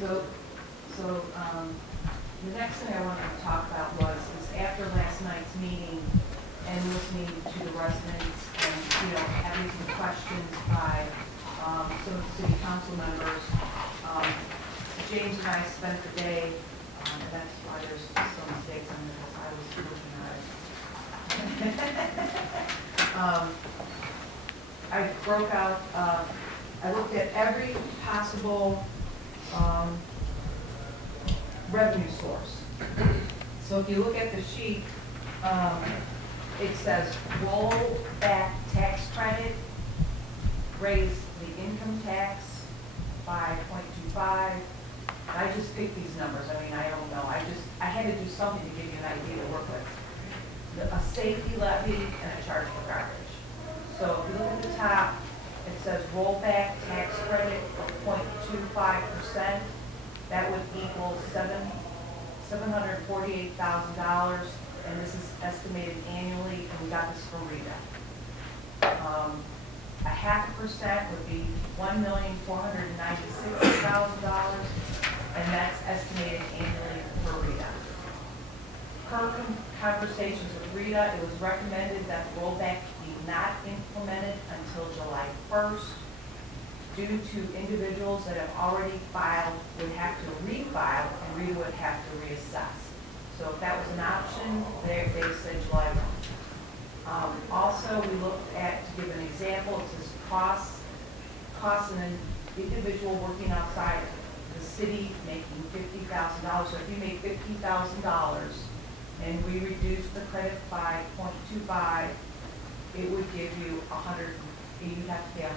The next thing I wanted to talk about is after last night's meeting and listening to the residents and, having some questions by some of the city council members. James and I spent the day, and that's why there's some mistakes on this, I was looking at it. I broke out, I looked at every possible revenue source. So if you look at the sheet, it says roll back tax credit, raise the income tax by 0.25. I just picked these numbers. I mean, I don't know. I had to do something to give you an idea to work with. A safety levy and a charge for garbage. So if you look at the top, it says roll back tax credit of 0.25%. That would equal $748,000, and this is estimated annually, and we got this from Rita. 0.5% would be $1,496,000, and that's estimated annually for Rita. Per conversations with Rita, it was recommended that the rollback be not implemented until July 1st. Due to individuals that have already filed would have to refile, and Rita would have to reassess. So if that was an option, they said July 1. Also, we looked at, to give an example, it says costs an individual working outside the city making $50,000. So if you make $50,000 and we reduce the credit by 0.25, it would give you you'd have to pay $125 a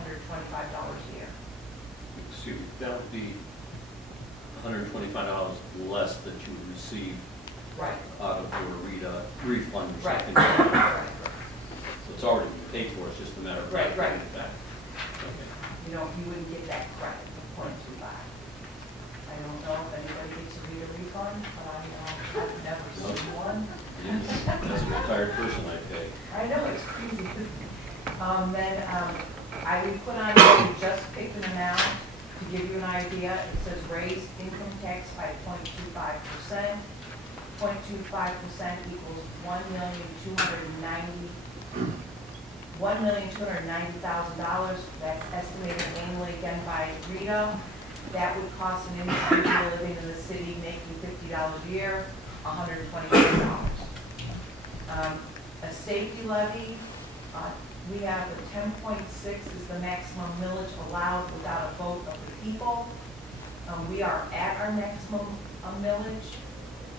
year. Excuse me, that would be $125 less that you would receive out of your RETA refund or something. Right. So it's already been paid for, it's just a matter of paying it back. Okay. You wouldn't get that credit of 0.25. I don't know if anybody gets a RETA refund, but I've never seen one. Yes, as a retired person, I pay. I know, it's crazy. Then I would put on, we just picked an amount to give you an idea. It says raise income tax by 0.25%. 0.25% equals $1,290,000. That's estimated annually again by Rita. That would cost an individual living in the city making $50 a year, $125. A safety levy. We have a 10.6 is the maximum millage allowed without a vote of the people. We are at our maximum millage.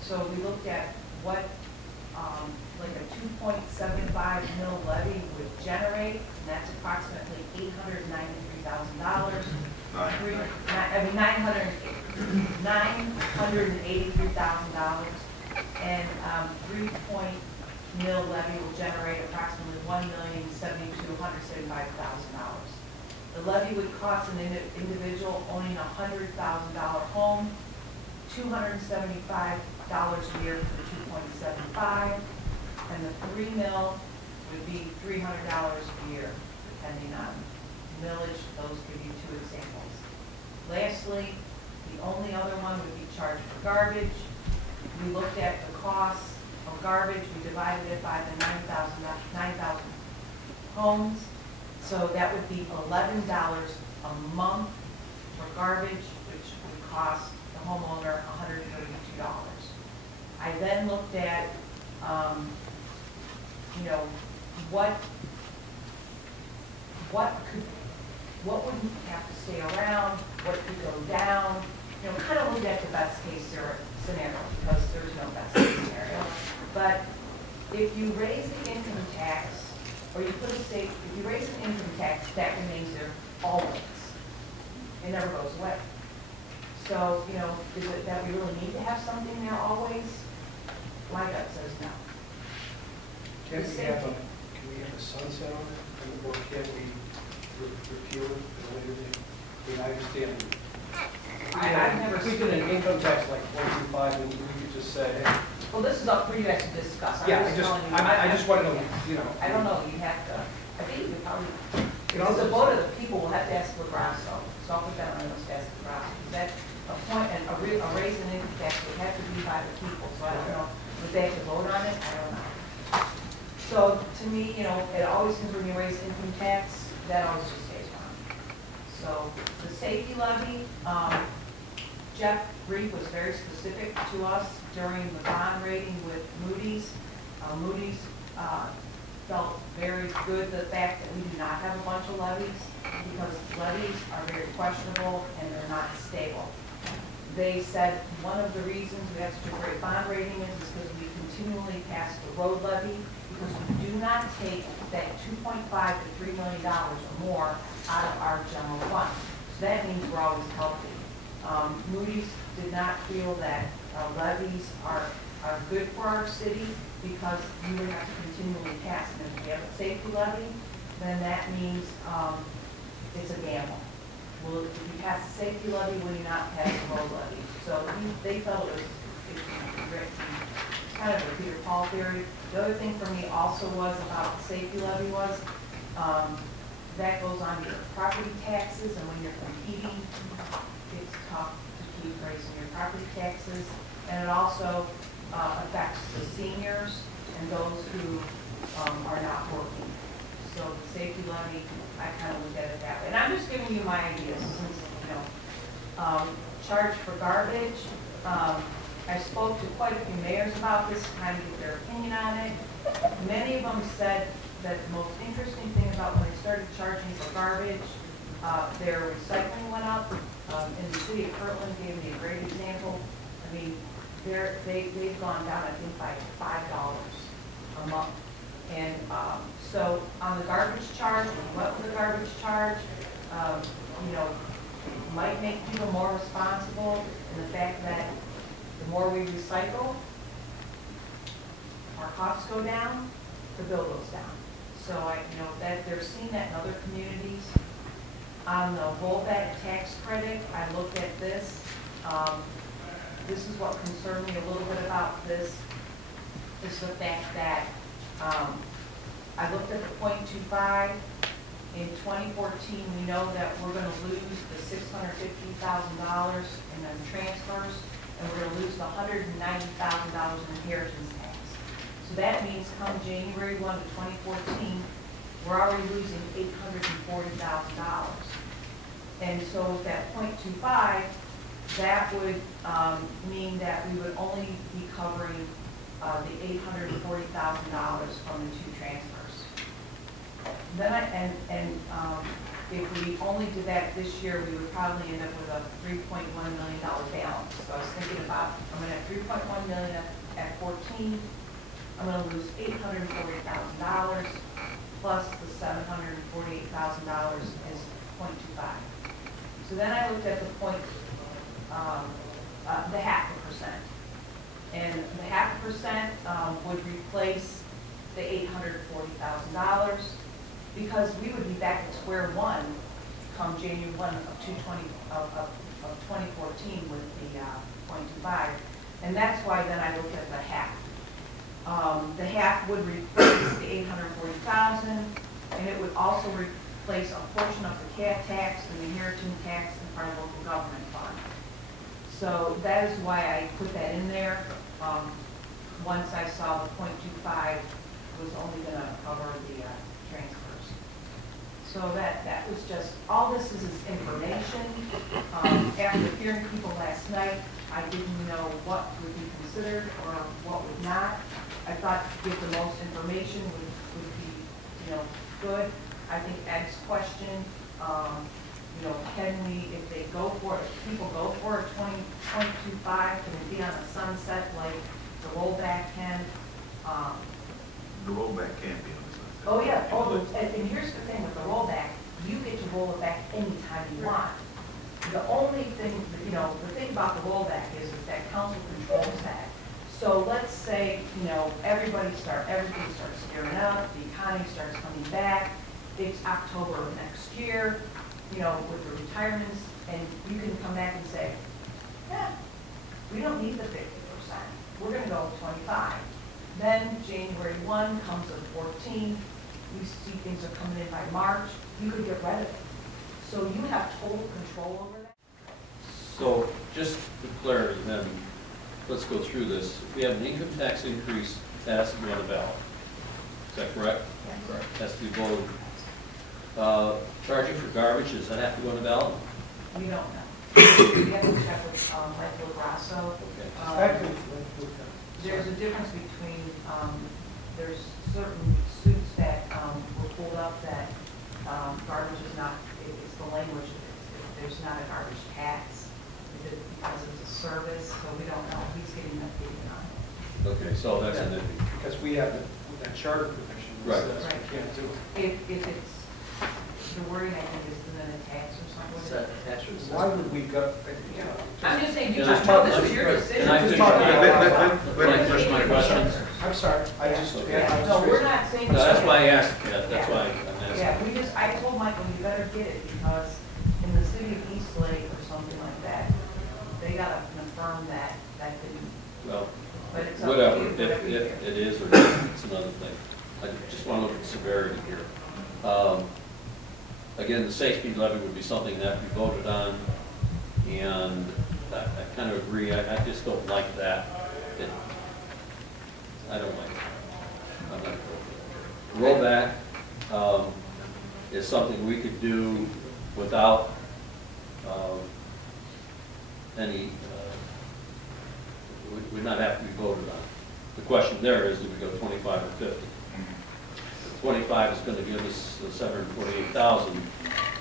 So we looked at what like a 2.75 mil levy would generate, and that's approximately $893,000. $983,000. And 3 mil levy will generate approximately $1,072,175,000. The levy would cost an individual owning a $100,000 home $275 a year for the 2.75, and the 3 mil would be $300 a year, depending on millage. Those give you two examples. Lastly, the only other one would be charge for garbage. We looked at the costs of garbage. We divided it by the 9,000 homes. So that would be $11 a month for garbage, which would cost the homeowner $132. I then looked at, what would have to stay around, what could go down, kind of looked at the best case scenario, because there's no best case scenario. But if you raise the income tax, or if you raise an income tax, that remains there always. It never goes away. So, is it that we really need to have something there always? My gut says no. Can we have a sunset on it, or can we repeal it at a later date? I understand. I've never If we did an income tax like 0.25, and we could just say, hey. Well, this is up for you guys to discuss. I just want to know, I don't know, you have to, I think you could probably, it's the vote of the people, will have to ask LaGrasso. So I'll put that on the list, ask LaGrasso. a raise in income tax would have to be by the people, so I don't know, would they have to vote on it? I don't know. So to me, it always seems when you raise income tax, that always just stays on. So the safety levy, Jeff Reed was very specific to us during the bond rating with Moody's. Moody's felt very good the fact that we do not have a bunch of levies, because levies are very questionable and they're not stable. They said one of the reasons we have such a great bond rating is because we continually pass the road levy, because we do not take that $2.5 to $3 million or more out of our general fund. So that means we're always healthy. Moody's did not feel that levies are good for our city, because we would have to continually pass. And if we have a safety levy, then that means it's a gamble. Well, if you pass the safety levy, will you not pass the road levy? So they felt it was kind of a Peter Paul theory. The other thing for me also was about the safety levy was that goes on your property taxes, and when you're competing, it's tough to keep raising your property taxes. And it also affects the seniors and those who are not working. So the safety levy, I kind of look at it that way. And I'm just giving you my ideas, since, charge for garbage. I spoke to quite a few mayors about this to kind of get their opinion on it. Many of them said that the most interesting thing about when they started charging for garbage, their recycling went up. In the city of Kirtland gave me a great example. I mean, they've gone down, I think, by $5 a month. And so on the garbage charge, what was the garbage charge? Might make people more responsible in the fact that the more we recycle, our costs go down, the bill goes down. So that they're seeing that in other communities. On the rollback tax credit, I looked at this. This is what concerned me a little bit about this, is the fact that I looked at the 0.25. In 2014, we know that we're going to lose the $650,000 in the transfers, and we're going to lose the $190,000 in inheritance tax. So that means come January 1 of 2014, we're already losing $840,000. And so with that 0.25, that would mean that we would only be covering the $840,000 from the two transfers. Then if we only did that this year, we would probably end up with a $3.1 million balance. So I was thinking about, I'm going to have $3.1 million at 14. I'm going to lose $840,000 plus the $748,000 is 0.25. So then I looked at the the 0.5%. And the 0.5% would replace the $840,000, because we would be back at square one come January 1 of 2014 with the 0.25. And that's why then I looked at the half. The half would replace the $840,000, and it would also replace a portion of the cat tax, the inheritance tax, and our local government fund. So that is why I put that in there. Once I saw the 0.25 was only going to cover the transfers. So that was just, all this is information. After hearing people last night, I didn't know what would be considered or what would not. I thought to give the most information would be, good. I think Ed's question, can we, if they go for it, if people go for a 20.25, can it be on a sunset like the rollback can? The rollback can't be on the sunset. Oh, yeah. Oh, and here's the thing with the rollback. You get to roll it back anytime you want. The only thing, the thing about the rollback is that council controls that. So let's say, everything starts gearing up, the economy starts coming back, it's October of next year, with the retirements, and you can come back and say, we don't need the 50%. We're going to go with 25. Then January 1 comes to 14. We see things are coming in by March. You could get rid of it. So you have total control over that. So, just for clarity, then, let's go through this. We have an income tax increase that has to be on the ballot. Is that correct? Correct. Has to be voted. Charging for garbage, does that have to go on the ballot? We don't know. We have to check with Michael Grasso. Okay. I can link with them. There's a difference between, there's certain suits that were pulled up that garbage is not, it's the language, there's not a garbage tax. Is it because it's a service? So we don't know. He's getting an opinion on it. Okay, so that's an issue. Because we have that charter provision Right. that says we can't do it. If it's, the wording I think is then a tax or something. Why would we go? I'm just saying, you Can I don't talk- know, this is your decision. Can I Just finish talk my- about- Can I finish my questions? I'm sorry, I just. Yeah, no, we're not saying. No, that's why I asked, Kat, that's why I'm asking. Yeah, we just, I told Michael, you better get it, because in the city of Eastlake or something like that, they gotta confirm that didn't, Well, but it's up to whatever, you, whatever you if do. it is or isn't, it's another thing. I just want to look at the severity here. Again, the safety levy would be something that we voted on, and I kind of agree, I just don't like that. I don't like it. I'm not cool with it. Rollback is something we could do without any, would not have to be voted on. The question there is, do we go 25 or 50? 25 is going to give us 748,000,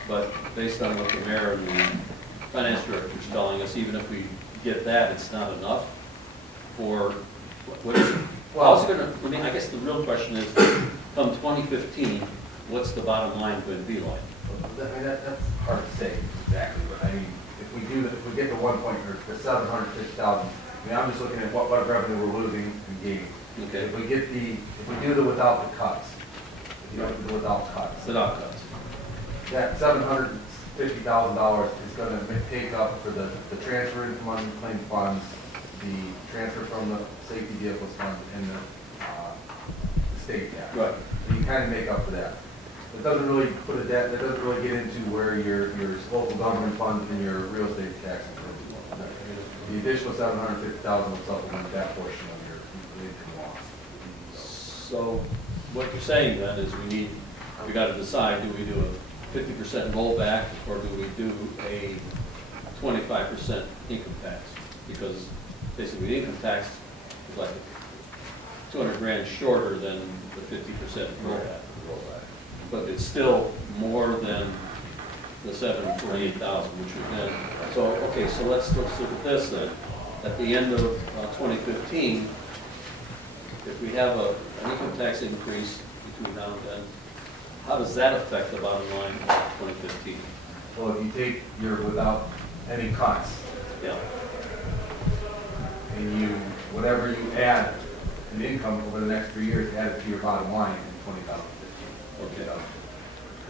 but based on what the mayor and the finance director is telling us, even if we get that, it's not enough for, what is it? Well, how's it going to, I mean, I guess the real question is, come 2015, what's the bottom line going to be like? I mean, that's hard to say exactly, but I mean, if we get to 1 point, or the 750,000, I mean, I'm just looking at what revenue we're losing and gaining. Okay. If we do the without the cuts, if you don't do the without cuts, Without cuts. that $750,000 is going to take up for the transfer into unclaimed funds, the transfer from the safety vehicles fund, and the state tax. Right. So you kind of make up for that. It doesn't really put a debt, that doesn't really get into where your local government funds and your real estate tax. The additional 750,000 will supplement that portion of your income loss. So what you're saying then is we got to decide, do we do a 50% rollback, or do we do a 25% income tax? Because basically the income tax is like 200 grand shorter than the 50% rollback. But it's still more than the 748,000, which would then, so, okay, so let's look at this then. At the end of 2015, if we have an income tax increase between now and then, how does that affect the bottom line of 2015? Well, if you take your without any cuts, Yeah. and whatever you add in income over the next 3 years, add it to your bottom line in 2015. Okay.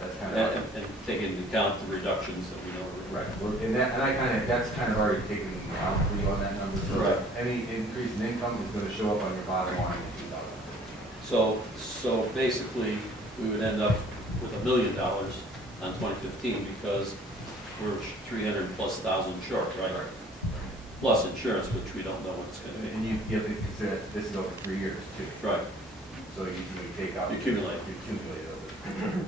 That's kind of. And take into account the reductions that we know. Right, and that's kind of already taken into account for you on that number. So Right. any increase in income is going to show up on your bottom line in 2015. So basically, we would end up with $1 million on 2015 because we're 300,000+ short, right? Plus insurance, which we don't know what it's going to be. And you have to consider this is over 3 years too. Right. So you take out. You accumulate. You accumulate over.